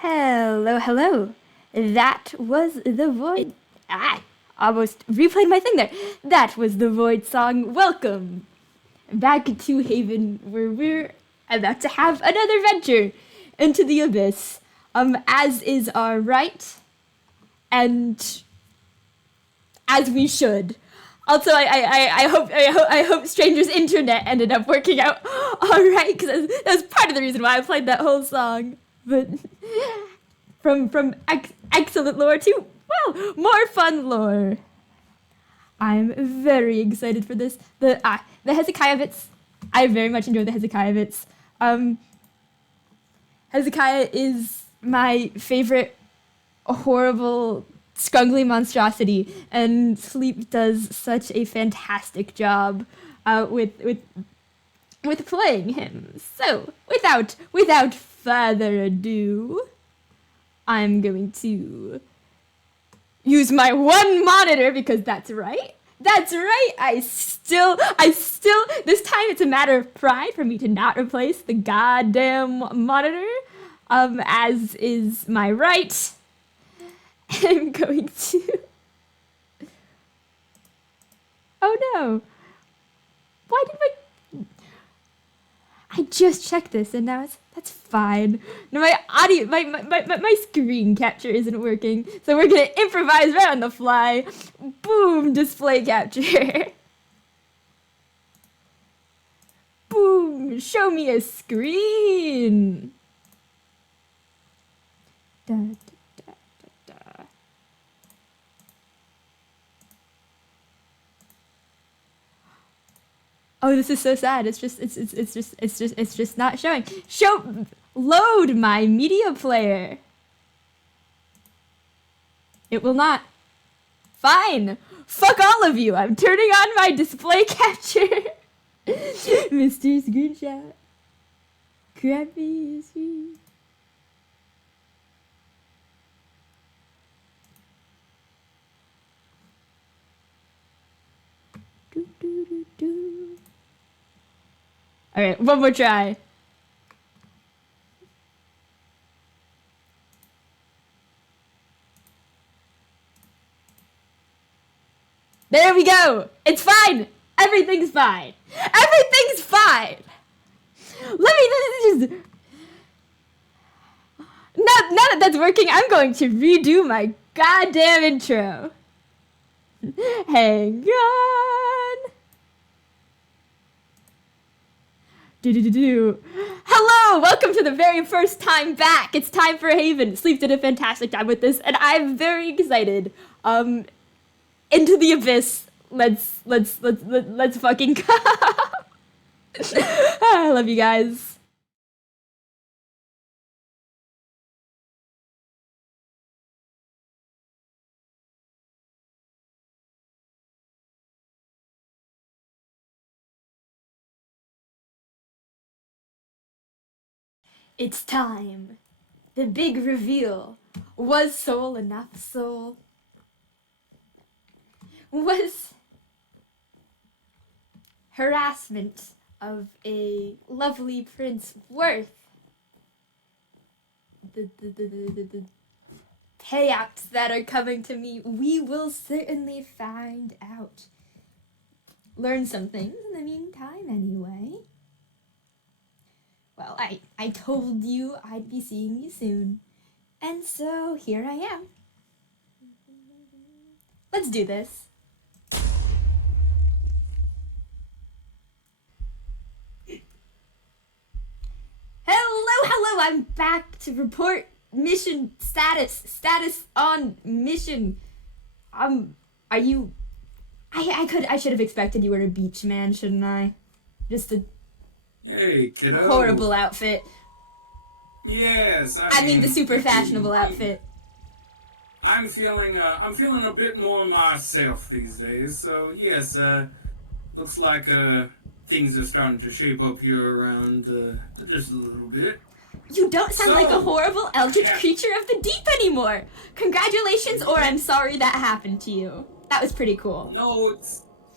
Hello, hello. That was the Void. Almost replayed my thing there. That was the Void song. Welcome back to Haven, where we're about to have another venture into the abyss. As is our right, and as we should. Also, I hope Stranger's internet ended up working out all right, because that was part of the reason why I played that whole song. But from excellent lore to, well, more fun lore. I'm very excited for this. The Hezekiah bits. I very much enjoy the Hezekiah bits. Hezekiah is my favorite horrible scruggly monstrosity, and Sleep does such a fantastic job with playing him. So without further ado, I'm going to use my one monitor because that's right. That's right. I still, this time it's a matter of pride for me to not replace the goddamn monitor, as is my right. I'm going to, oh no. Why did I just checked this and now that's fine. No, my audio, my screen capture isn't working, so we're gonna improvise right on the fly. Boom, display capture. Boom, show me a screen. Da, da, da, da, da. Oh, this is so sad. It's just not showing. Load my media player. It will not. Fine. Fuck all of you. I'm turning on my display capture. Mr. Screenshot. Crappy screen. Do, do, do, do. All right, one more try. There we go. It's fine. Everything's fine. Everything's fine. Let me just. Now that that's working, I'm going to redo my goddamn intro. Hang on. Hello, welcome to the very first time back. It's time for Haven. Sleep did a fantastic job with this, and I'm very excited. Into the abyss. Let's fucking go. I love you guys. It's time. The big reveal. Was soul enough soul? Was harassment of a lovely prince worth the payouts that are coming to me? We will certainly find out. Learn some things in the meantime, anyway. Well, I told you I'd be seeing you soon, and so here I am. Let's do this. Hello, I'm back to report mission status on mission. Are you, I should have expected you were a beach man, shouldn't I? Just a Hey, kiddo. horrible outfit. Yes, I mean the super fashionable outfit. I'm feeling a bit more myself these days. So yes, looks like things are starting to shape up here around just a little bit. You don't sound like a horrible eldritch creature of the deep anymore. Congratulations, or I'm sorry that happened to you. That was pretty cool. No,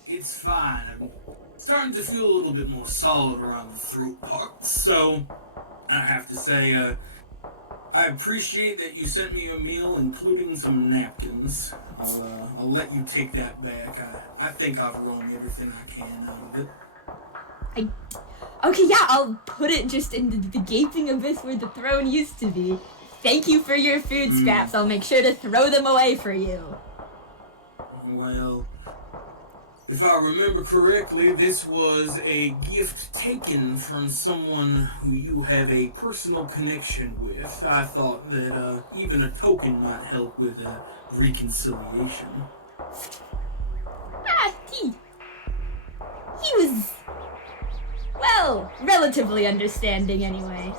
it's fine. I'm starting to feel a little bit more solid around the throat parts. So I have to say, I appreciate that you sent me a meal, including some napkins. I'll let you take that back. I think I've wrung everything I can out of it. Okay, yeah, I'll put it just into the gaping abyss where the throne used to be. Thank you for your food scraps. I'll make sure to throw them away for you. Well, if I remember correctly, this was a gift taken from someone who you have a personal connection with. I thought that even a token might help with reconciliation. He was, well, relatively understanding anyway.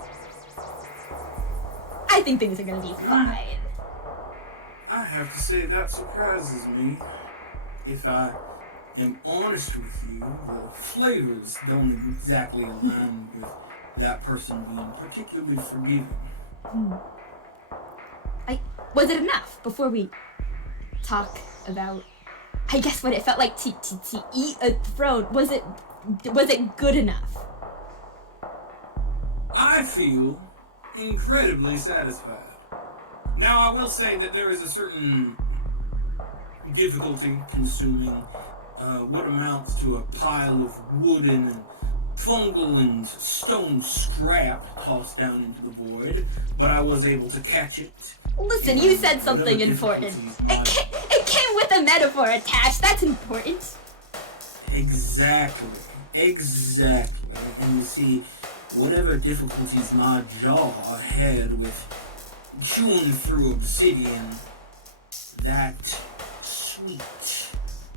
I think things are gonna be fine. I have to say that surprises me. If I am honest with you, the flavors don't exactly align with that person being particularly forgiving. Was it enough before we talk about, I guess, what it felt like to eat a throne? Was it good enough? I feel incredibly satisfied. Now, I will say that there is a certain difficulty consuming what amounts to a pile of wooden and fungal and stone scrap tossed down into the void, but I was able to catch it. Listen, you said something important. It came with a metaphor attached. That's important. Exactly. And you see, whatever difficulties my jaw had with chewing through obsidian, that sweet,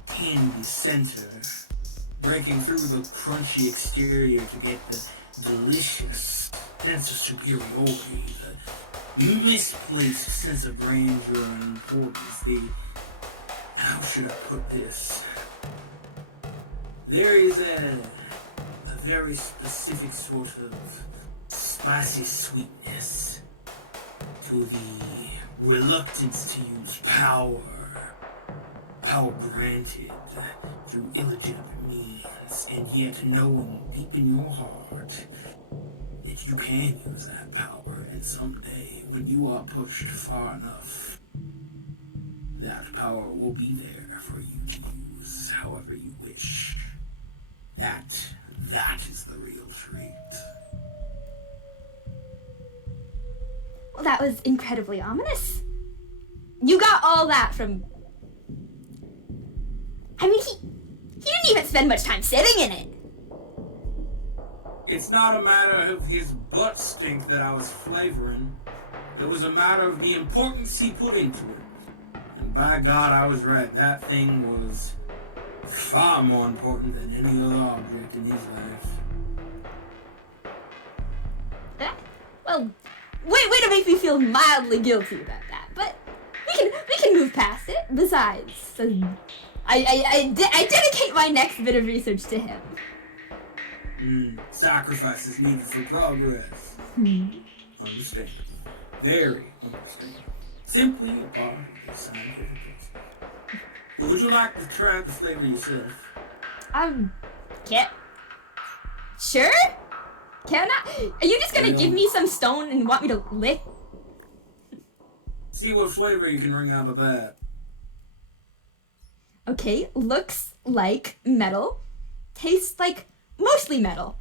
candy center, breaking through the crunchy exterior to get the delicious sense of superiority, the misplaced sense of grandeur and importance, how should I put this? There is a very specific sort of spicy sweetness to the reluctance to use power granted through illegitimate means, and yet knowing deep in your heart that you can use that power, and someday when you are pushed far enough, that power will be there for you to use however you wish. That is the real treat. Well, that was incredibly ominous. You got all that from... I mean, he didn't even spend much time sitting in it. It's not a matter of his butt stink that I was flavoring. It was a matter of the importance he put into it. And by God, I was right. That thing was far more important than any other object in his life. Well, way to make me feel mildly guilty about that, but we can move past it. Besides, I dedicate my next bit of research to him. Sacrifices needed for progress. Understandable. Very understandable. Simply a part of the scientific process. But would you like to try the flavor yourself? Can't. Sure? Can I? Are you just gonna give me some stone and want me to lick? See what flavor you can wring out of that. Okay, looks like metal. Tastes like mostly metal.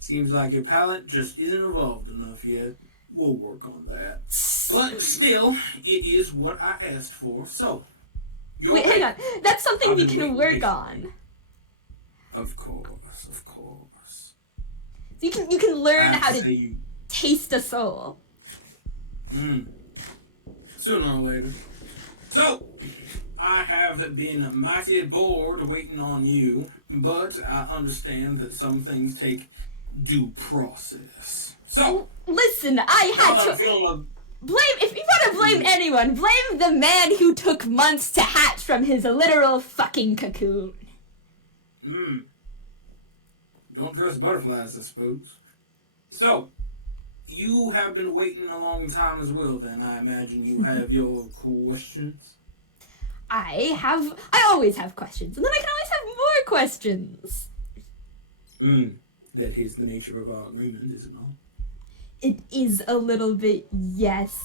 Seems like your palate just isn't evolved enough yet. We'll work on that. But still, it is what I asked for, so... Wait, hang on. That's something we can work on. Of course. So you can learn how to taste a soul. Sooner or later. So, I have been mighty bored waiting on you, but I understand that some things take due process. So, listen, I had to blame. If you want to blame anyone, blame the man who took months to hatch from his literal fucking cocoon. Don't trust butterflies, I suppose. So, you have been waiting a long time as well, then. I imagine you have your questions. I always have questions, and then I can always have more questions. That is the nature of our agreement, is it not? It is a little bit, yes.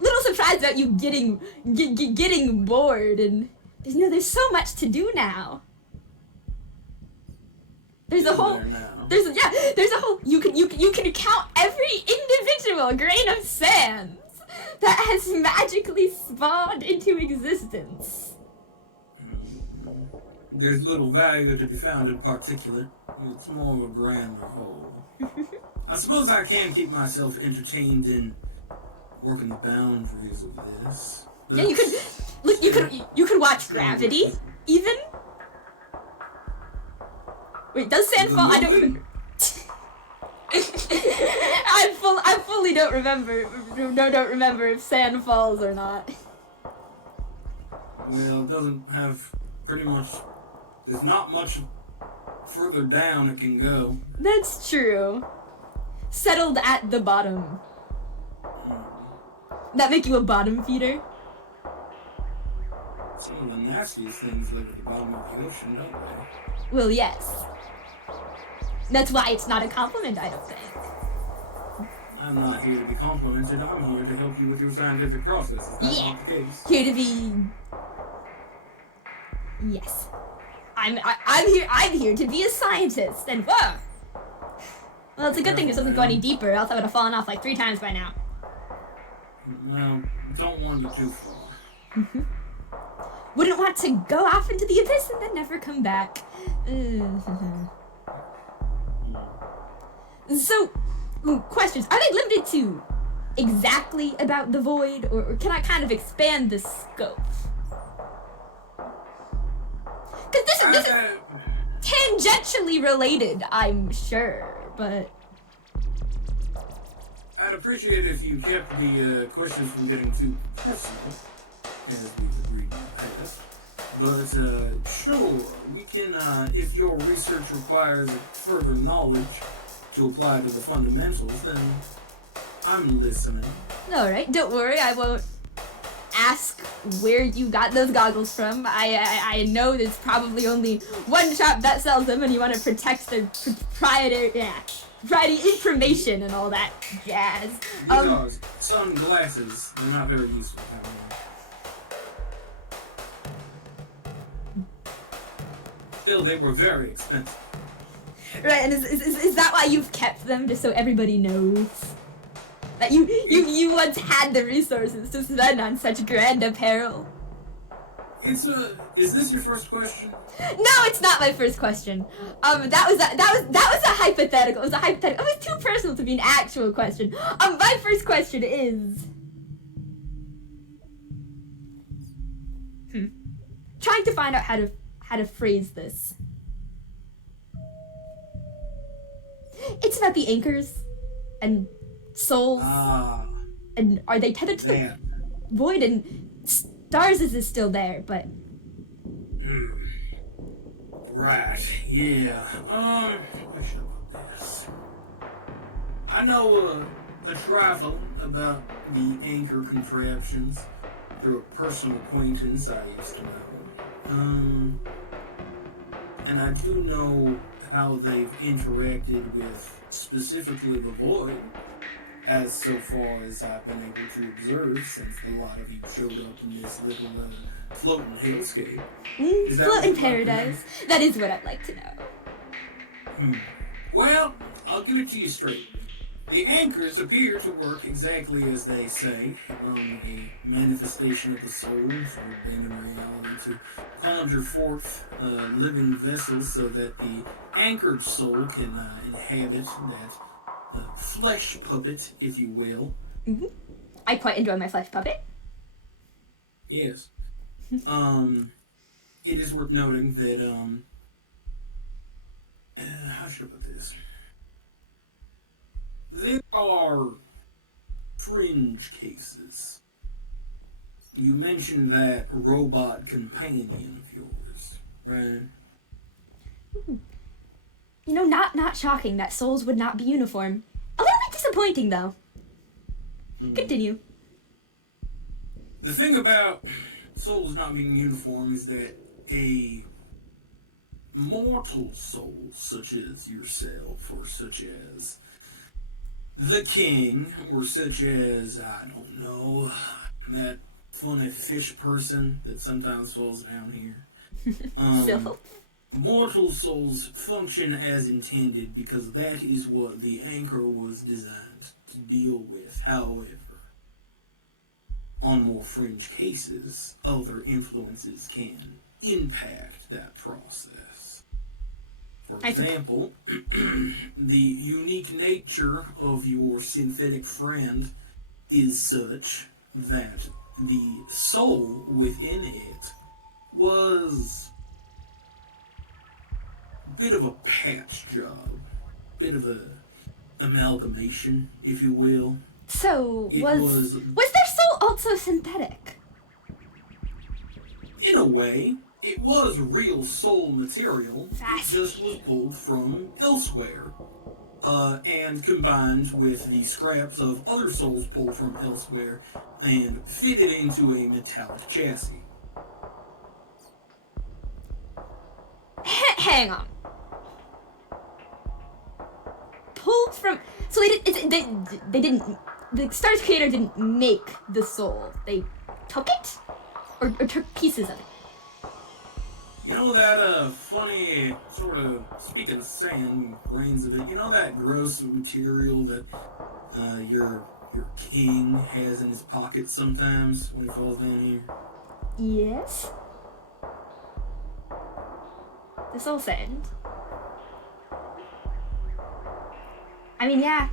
Little surprised about you getting bored, and there's so much to do now. There's a whole you can count every individual grain of sand that has magically spawned into existence. There's little value to be found in particular. It's more of a grander whole. I suppose I can keep myself entertained in working the boundaries of this. Yeah, you could watch Gravity, even. Wait, does sand fall? I don't remember. I fully don't remember. Don't remember if sand falls or not. Well, it doesn't have pretty much. There's not much further down it can go. That's true. Settled at the bottom. That make you a bottom feeder? Some of the nastiest things live at the bottom of the ocean, don't they? Well, yes. That's why it's not a compliment, I don't think. I'm not here to be complimented. I'm here to help you with your scientific process. That's not the case. Here to be. Yes. I'm here to be a scientist. And whoa. Well, it's a good thing this doesn't go any deeper, else I would have fallen off like 3 times by now. Well, don't wander too far. Wouldn't want to go off into the abyss and then never come back. So, questions. Are they limited to exactly about the void, or can I kind of expand the scope? Because this is tangentially related, I'm sure, but... I'd appreciate if you kept the questions from getting too personal, as we've agreed in the past. But, sure, we can, if your research requires further knowledge to apply to the fundamentals, then I'm listening. Alright, don't worry, I won't ask where you got those goggles from. I know there's probably only one shop that sells them, and you want to protect their proprietary information and all that jazz. These are sunglasses. They're not very useful. Still, they were very expensive. Right, and is that why you've kept them, just so everybody knows? That you once had the resources to spend on such grand apparel? Is this your first question? No, it's not my first question. That was a hypothetical. It was a hypothetical. It was too personal to be an actual question. My first question is... Trying to find out how to phrase this. It's about the anchors and souls. And are they tethered to the void? And Stars is still there, but... Right, yeah. What should I put this? I know a trifle about the anchor contraptions through a personal acquaintance I used to know. And I do know how they've interacted with specifically the void, as so far as I've been able to observe since a lot of you showed up in this little floating hellscape. Floating paradise. That is what I'd like to know. Well, I'll give it to you straight. The anchors appear to work exactly as they say, a manifestation of the soul, sort of bending reality to conjure forth living vessels so that the anchored soul can inhabit that flesh puppet, if you will. Mm-hmm. I quite enjoy my flesh puppet. Yes. It is worth noting that, how should I put this? There are fringe cases. You mentioned that robot companion of yours, right? You know, not shocking that souls would not be uniform. A little bit disappointing, though. Continue. The thing about souls not being uniform is that a mortal soul such as yourself, or such as the king, or such as, I don't know, that funny fish person that sometimes falls down here. So, Mortal souls function as intended because that is what the anchor was designed to deal with. However, on more fringe cases, other influences can impact that process. For example, the unique nature of your synthetic friend is such that the soul within it was a bit of a patch job, bit of a amalgamation, if you will. so was their soul also synthetic? In a way, it was real soul material. It just was pulled from elsewhere, and combined with the scraps of other souls pulled from elsewhere and fitted into a metallic chassis. Hang on. Pulled from. So they didn't. The Star's creator didn't make the soul. They took it, or took pieces of it. You know that funny sort of, speaking of sand, grains of it. You know that gross material that your king has in his pocket sometimes when he falls down here. Yes. The soul sand. I mean, yeah.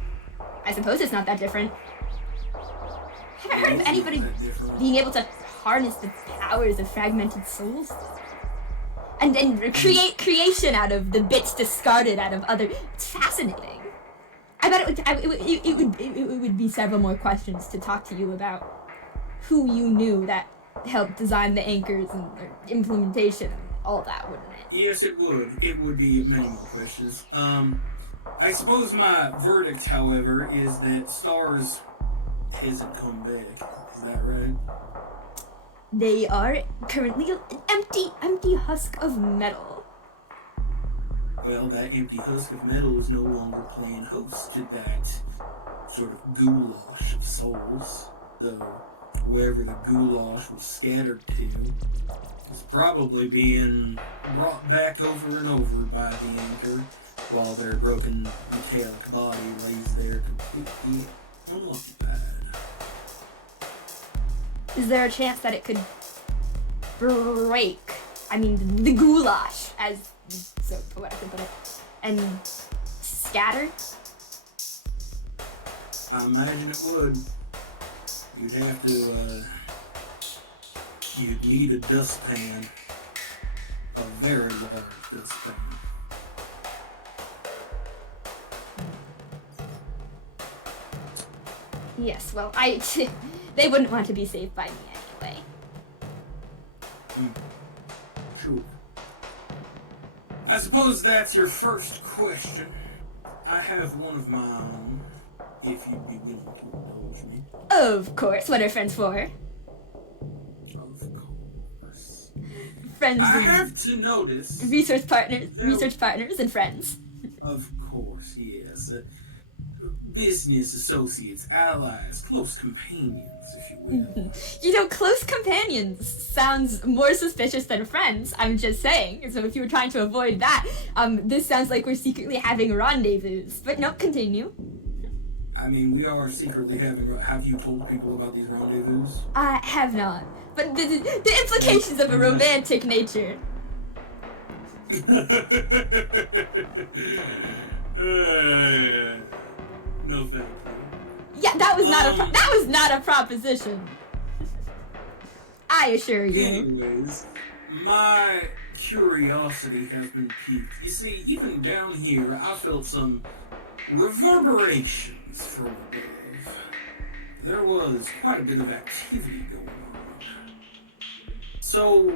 I suppose it's not that different. I haven't heard of anybody being able to harness the powers of fragmented souls. And then create creation out of the bits discarded out of other. It's fascinating. I bet it would be several more questions to talk to you about who you knew that helped design the anchors and their implementation and all that, wouldn't it? Yes, it would. It would be many more questions. I suppose my verdict, however, is that Stars hasn't come back. Is that right? They are currently an empty husk of metal. Well, that empty husk of metal is no longer playing host to that sort of goulash of souls, though wherever the goulash was scattered to is probably being brought back over and over by the anchor, while their broken metallic body lays there completely unoccupied. Is there a chance that it could break? I mean, the goulash, as so poetically put it, and scatter? I imagine it would. You'd have to, you'd need a dustpan. A very large dustpan. Yes, well, they wouldn't want to be saved by me anyway. Sure. I suppose that's your first question. I have one of my own, if you'd be willing to indulge me. Of course, what are friends for? Of course. Friends. I have to notice. Research partners and friends. Of course, yes. Business associates, allies, close companions, if you will. You know, close companions sounds more suspicious than friends, I'm just saying. So if you were trying to avoid that, this sounds like we're secretly having rendezvous. But no, continue. I mean, we are secretly having... Have you told people about these rendezvous? I have not. But the implications of a romantic nature. No thank you. Yeah, that was not a proposition. I assure you. Anyways, my curiosity has been piqued. You see, even down here, I felt some reverberations from above. There was quite a bit of activity going on. So,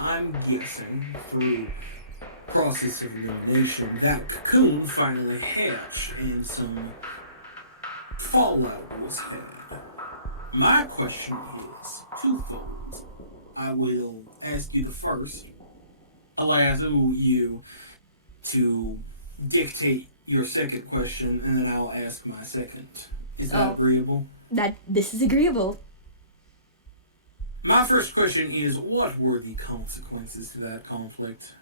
I'm guessing through process of elimination, that cocoon finally hatched and some fallout was had. My question is twofold. I will ask you the first. I'll ask you to dictate your second question, and then I'll ask my second. Is that agreeable? This is agreeable. My first question is, what were the consequences to that conflict?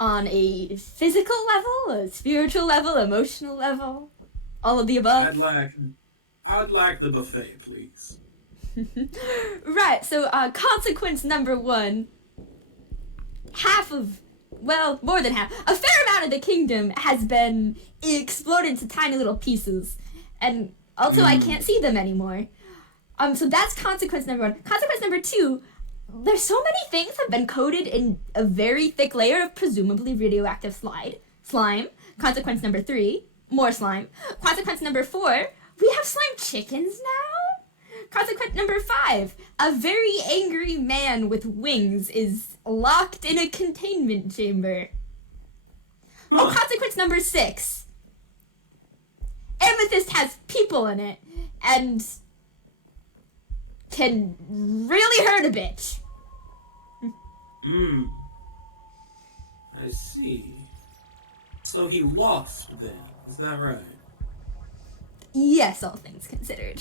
On a physical level, a spiritual level, emotional level, all of the above. I'd like the buffet, please. Right, so consequence number 1, more than half, a fair amount of the kingdom has been exploded into tiny little pieces, and also I can't see them anymore. So that's consequence number 1. Consequence number 2, there's so many things have been coated in a very thick layer of presumably radioactive slime. Consequence number 3, more slime. Consequence number 4, we have slime chickens now? Consequence number 5, a very angry man with wings is locked in a containment chamber. Oh, consequence number 6, Amethyst has people in it and can really hurt a bitch. I see. So he lost then, is that right? Yes, all things considered.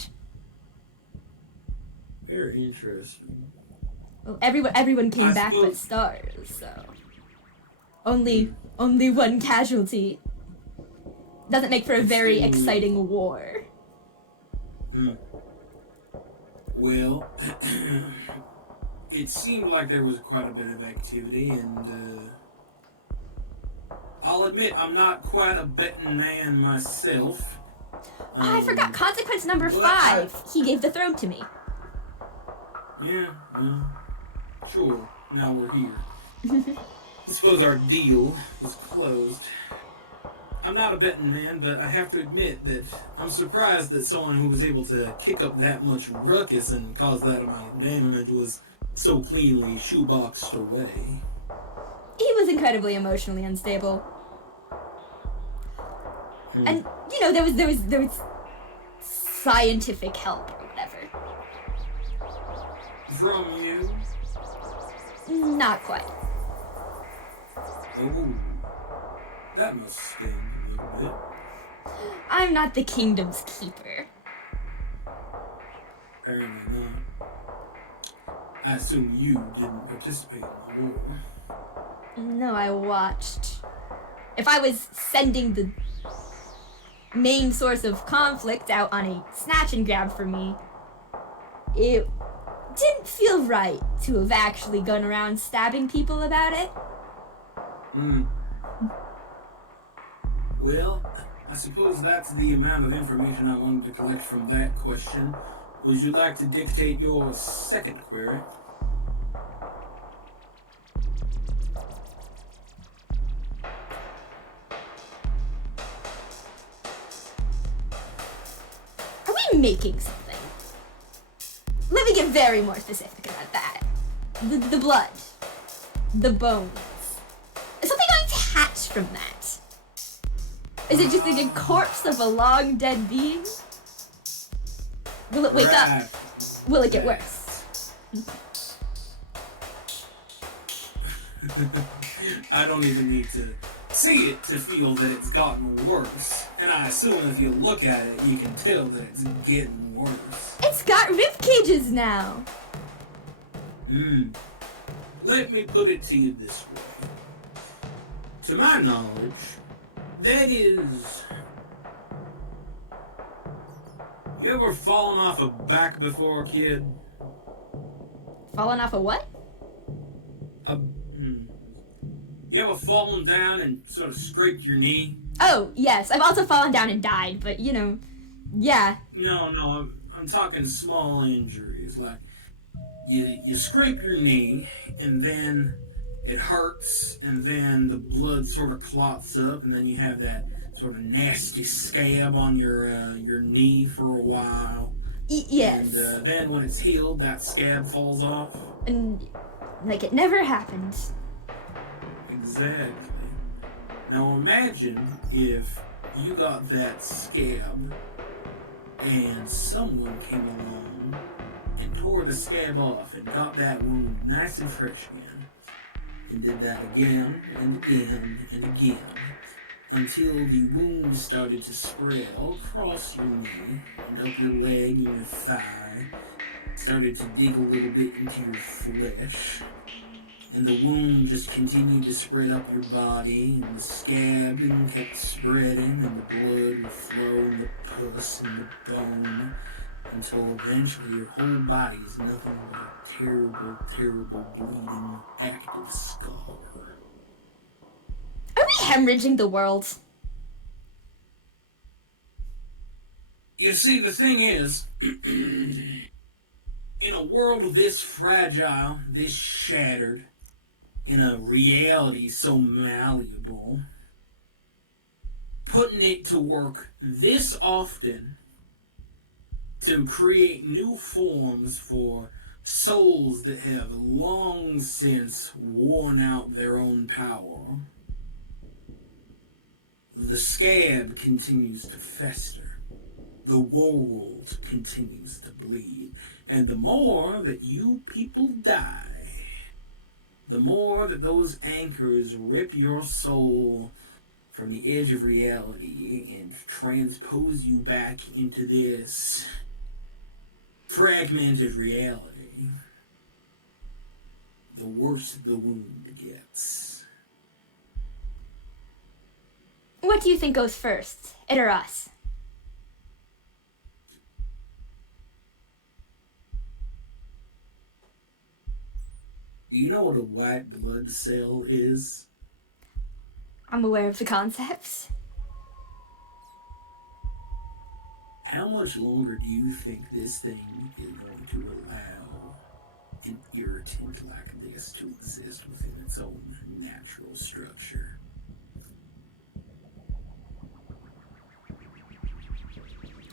Very interesting. Well, everyone came back but stars, so only one casualty. Doesn't make for a very exciting war. Well, it seemed like there was quite a bit of activity, and I'll admit I'm not quite a betting man myself. I forgot consequence number 5. He gave the throne to me. Yeah, well, sure. Now we're here. I suppose our deal was closed. I'm not a betting man, but I have to admit that I'm surprised that someone who was able to kick up that much ruckus and cause that amount of damage was so cleanly shoeboxed away. He was incredibly emotionally unstable. And, there was scientific help or whatever. From you? Not quite. Oh, that must sting a little bit. I'm not the kingdom's keeper. Apparently not. I assume you didn't participate in the war. No, I watched. If I was sending the main source of conflict out on a snatch and grab for me, it didn't feel right to have actually gone around stabbing people about it. Well, I suppose that's the amount of information I wanted to collect from that question. Would you like to dictate your second query? Are we making something? Let me get very more specific about that. The blood. The bones. Is something going to hatch from that? Is it just like a corpse of a long dead being? Will it wake up? Will it get worse? I don't even need to see it to feel that it's gotten worse. And I assume if you look at it, you can tell that it's getting worse. It's got rib cages now. Let me put it to you this way. To my knowledge, that is... You ever fallen off a back before, kid? Fallen off a what? You ever fallen down and sort of scraped your knee? Oh, yes. I've also fallen down and died, but, yeah. No, I'm talking small injuries. Like, you scrape your knee, and then it hurts, and then the blood sort of clots up, and then you have that sort of nasty scab on your knee for a while. Yes. And then when it's healed, that scab falls off. And, like, it never happened. Exactly. Now imagine if you got that scab and someone came along and tore the scab off and got that wound nice and fresh again, and did that again and again and again until the wound started to spread all across your knee and up your leg and your thigh, started to dig a little bit into your flesh, and the wound just continued to spread up your body, and the scab kept spreading, and the blood would flow, and the pus and the bone, until eventually your whole body is nothing but a terrible, terrible, bleeding, active scar. Are we hemorrhaging the world? You see, the thing is, in a world this fragile, this shattered, in a reality so malleable, putting it to work this often to create new forms for souls that have long since worn out their own power, the scab continues to fester. The world continues to bleed. And the more that you people die, the more that those anchors rip your soul from the edge of reality and transpose you back into this fragmented reality, the worse the wound gets. What do you think goes first, it or us? Do you know what a white blood cell is? I'm aware of the concepts. How much longer do you think this thing is going to allow an irritant like this to exist within its own natural structure?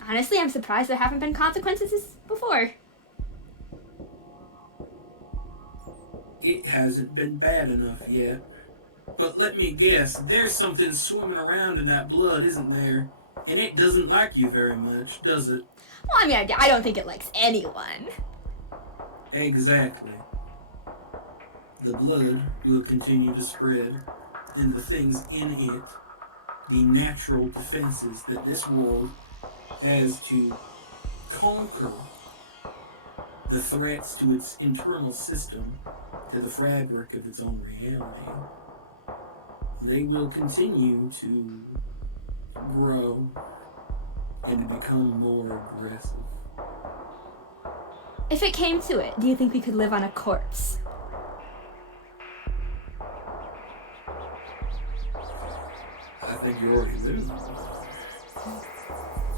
Honestly, I'm surprised there haven't been consequences before. It hasn't been bad enough yet. But let me guess, there's something swimming around in that blood, isn't there? And it doesn't like you very much, does it? Well, I mean, I don't think it likes anyone. Exactly. The blood will continue to spread, and the things in it, the natural defenses that this world has to conquer the threats to its internal system, to the fabric of its own reality, they will continue to grow and to become more aggressive. If it came to it, do you think we could live on a corpse? I think you're already living on it.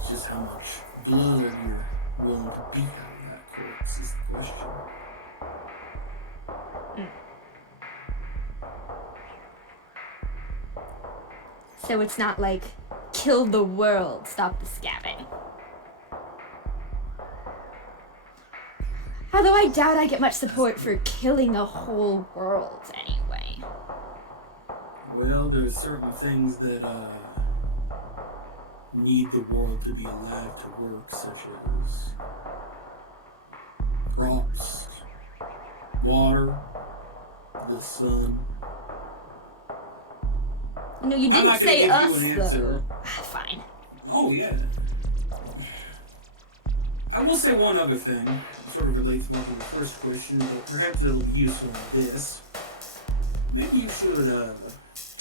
It's just how much blood you're willing to beat out of that corpse is the question. So it's not like, kill the world, stop the scabbing. Although I doubt I get much support for killing a whole world anyway. Well, there's certain things that need the world to be alive to work, such as crops, water, the sun. No, you I'm didn't not gonna say give us, you an answer. though. Fine. Oh, yeah. I will say one other thing. It sort of relates more to the first question, but perhaps it'll be useful in this. Maybe you should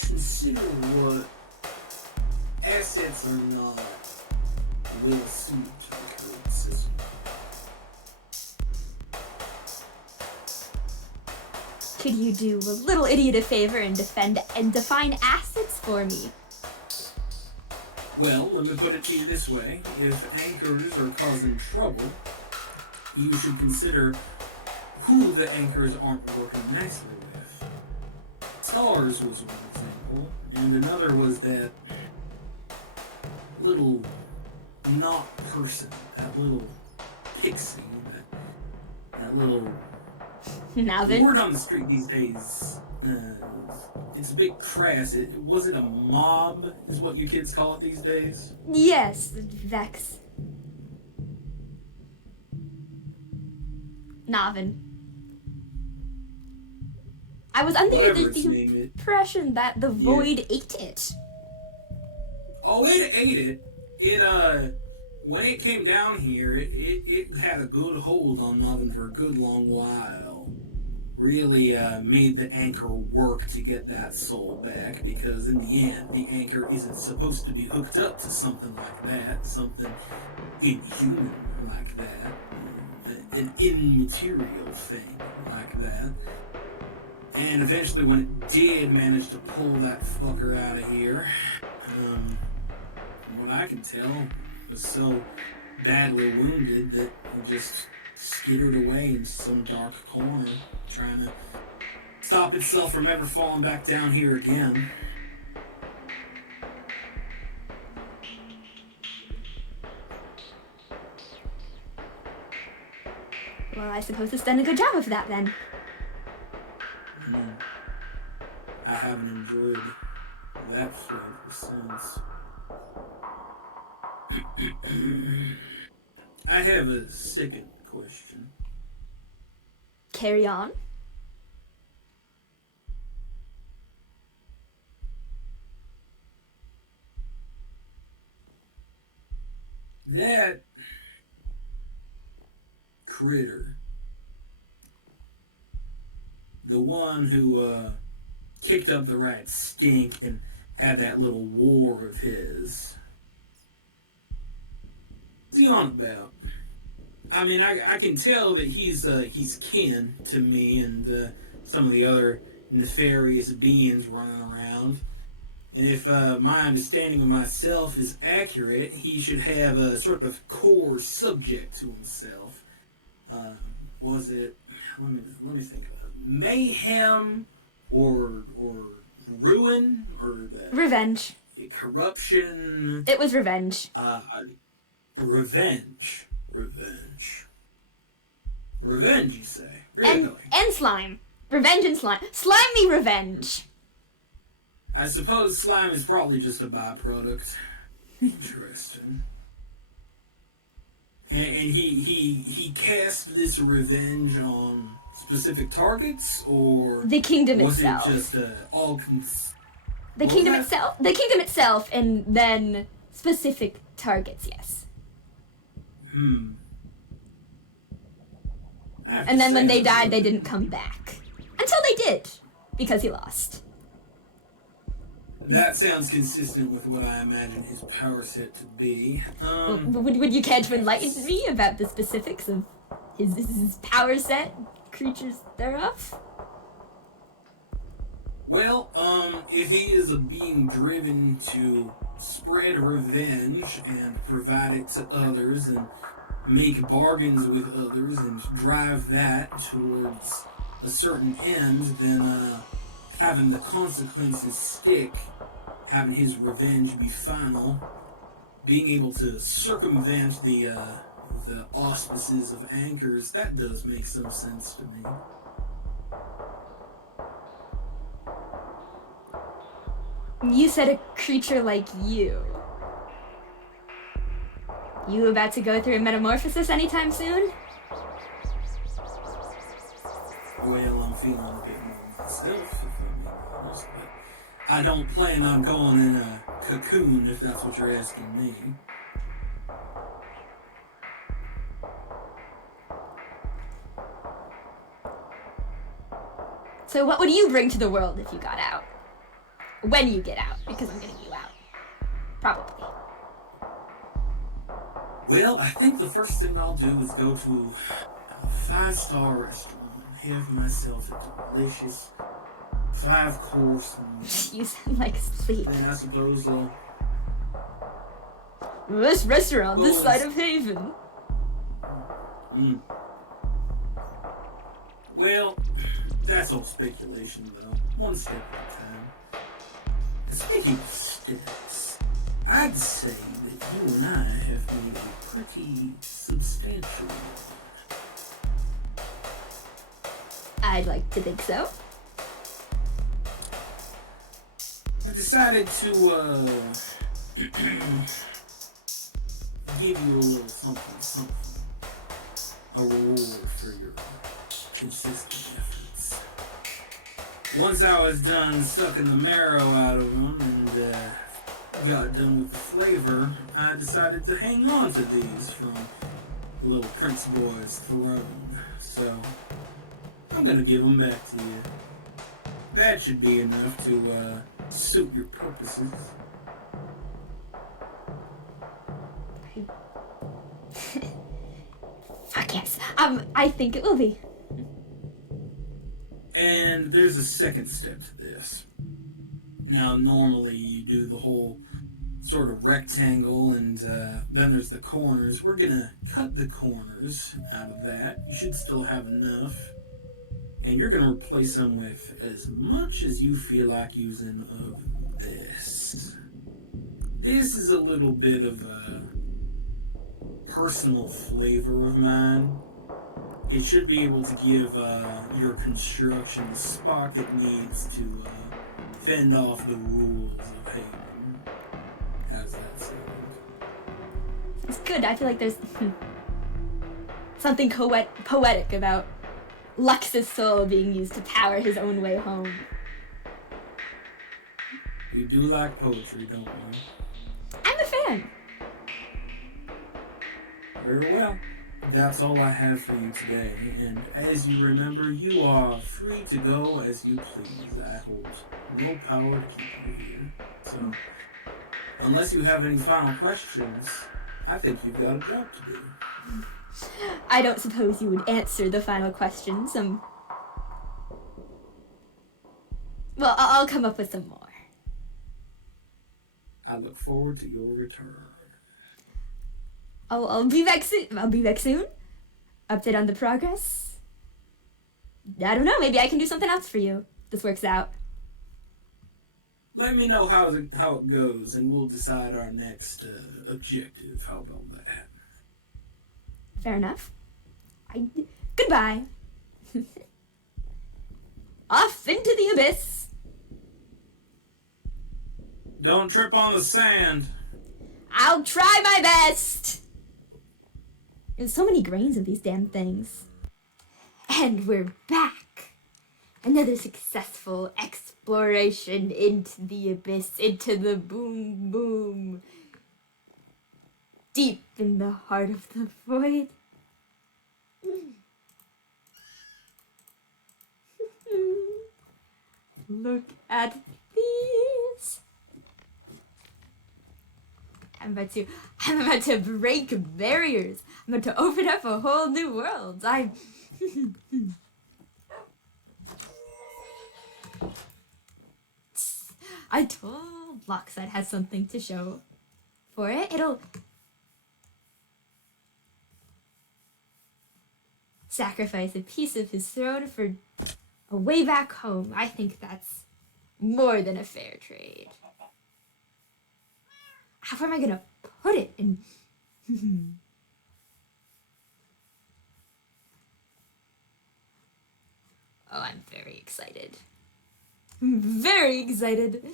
consider what assets are not well suited to the current system. Could you do a little idiot a favor and define assets for me? Well, let me put it to you this way. If anchors are causing trouble, you should consider who the anchors aren't working nicely with. Stars was one example, and another was that little not person, that little pixie, that little... Now The then. word on the street these days, it's a bit crass. Was it a mob, is what you kids call it these days? Yes, Vex. Navin. I was under Whatever the its name is. impression that the void ate it. Oh, it ate it. It, when it came down here, it had a good hold on Navin for a good long while. Really made the anchor work to get that soul back, because in the end, the anchor isn't supposed to be hooked up to something like that, something inhuman like that, an immaterial thing like that. And eventually, when it did manage to pull that fucker out of here, from what I can tell, it was so badly wounded that it just skittered away in some dark corner, trying to stop itself from ever falling back down here again. Well, I suppose it's done a good job of that then. I haven't enjoyed that flavor since. I have a second question. Carry on. That critter, the one who kicked up the right stink and had that little war of his, what's he on about? I mean, I can tell that he's kin to me and some of the other nefarious beings running around. And if my understanding of myself is accurate, he should have a sort of core subject to himself. Was it? Let me think about it. Mayhem, or ruin, or Revenge. corruption. It was revenge. Revenge. Revenge, you say? Really? And slime. Revenge and slime. Slimy revenge. I suppose slime is probably just a byproduct. Interesting. And he cast this revenge on specific targets, or The kingdom was itself. it just all? The kingdom itself. The kingdom itself, and then specific targets. Yes. And then when they died, they didn't come back until they did, because he lost. That sounds consistent with what I imagine his power set to be. Would you care to enlighten me about the specifics of his power set, creatures thereof? Well, if he is a being driven to spread revenge and provide it to others and make bargains with others and drive that towards a certain end, then having the consequences stick, having his revenge be final, being able to circumvent the auspices of anchors, that does make some sense to me. You said a creature like you. You about to go through a metamorphosis anytime soon? Well, I'm feeling a bit more myself, if I'm being honest, but I don't plan on going in a cocoon, if that's what you're asking me. So what would you bring to the world if you got out? When you get out, because I'm getting you out. Probably. Well, I think the first thing I'll do is go to a 5-star restaurant and have myself a delicious 5-course meal. You sound like sleep. Then I suppose I'll... This restaurant, this side of Haven. Well, that's all speculation, though. One step at a time. Speaking of steps, I'd say that you and I have made a pretty substantial one. I'd like to think so. I decided to, give you a little something. a reward for your consistent efforts. Once I was done sucking the marrow out of them and got done with the flavor, I decided to hang on to these from the little Prince Boy's throne. So I'm gonna give them back to you. That should be enough to suit your purposes. Fuck yes. I think it will be. And there's a second step to this. Now, normally you do the whole sort of rectangle, and then there's the corners. We're gonna cut the corners out of that. You should still have enough. And you're gonna replace them with as much as you feel like using of this. This is a little bit of a personal flavor of mine. It should be able to give your construction the spark it needs to fend off the rules of Haven. How's that sound? It's good. I feel like there's something poetic about Lux's soul being used to power his own way home. We do like poetry, don't we? I'm a fan. Very well. That's all I have for you today, and as you remember, you are free to go as you please. I hold no power to keep you here. So, unless you have any final questions, I think you've got a job to do. I don't suppose you would answer the final questions. Well, I'll come up with some more. I look forward to your return. I'll be back soon. Update on the progress. I don't know. Maybe I can do something else for you. This works out. Let me know how it goes, and we'll decide our next objective. How about that? Fair enough. Goodbye. Off into the abyss. Don't trip on the sand. I'll try my best. There's so many grains of these damn things. And we're back. Another successful exploration into the abyss, into the boom boom. Deep in the heart of the void. Look at these. I'm about to break barriers. I'm about to open up a whole new world. I told Lux I'd have something to show for it. It'll sacrifice a piece of his throne for a way back home. I think that's more than a fair trade. How am I gonna put it in? Oh, I'm very excited. I'm very excited.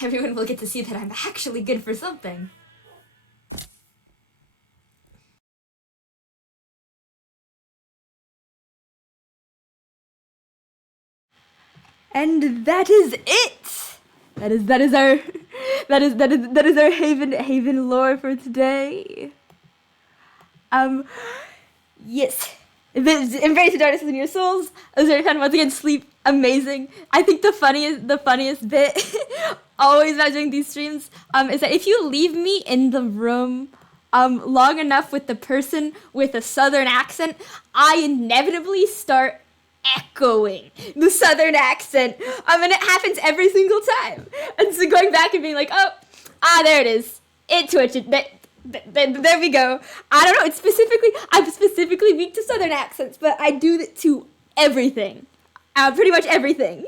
Everyone will get to see that I'm actually good for something. And that is it. That is our Haven lore for today. Yes. Embrace the darkness in your souls. Hezekiah, once again, sleep amazing. I think the funniest bit always about doing these streams is that if you leave me in the room long enough with the person with a southern accent, I inevitably start echoing the southern accent. And it happens every single time. And so going back and being like, there it is. It twitched. There we go. I don't know. I'm specifically weak to southern accents, but I do it to everything. Pretty much everything.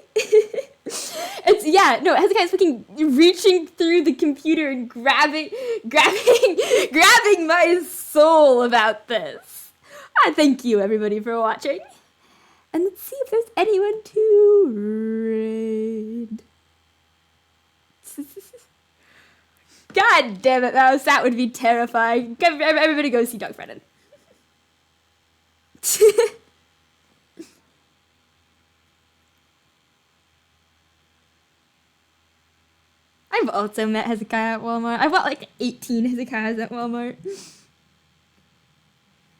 Hezekiah's fucking reaching through the computer and grabbing my soul about this. Thank you, everybody, for watching. And let's see if there's anyone to raid. God damn it, Mouse, that would be terrifying. Everybody go see Doug Brennan. I've also met Hezekiah at Walmart. I bought like 18 Hezekiahs at Walmart.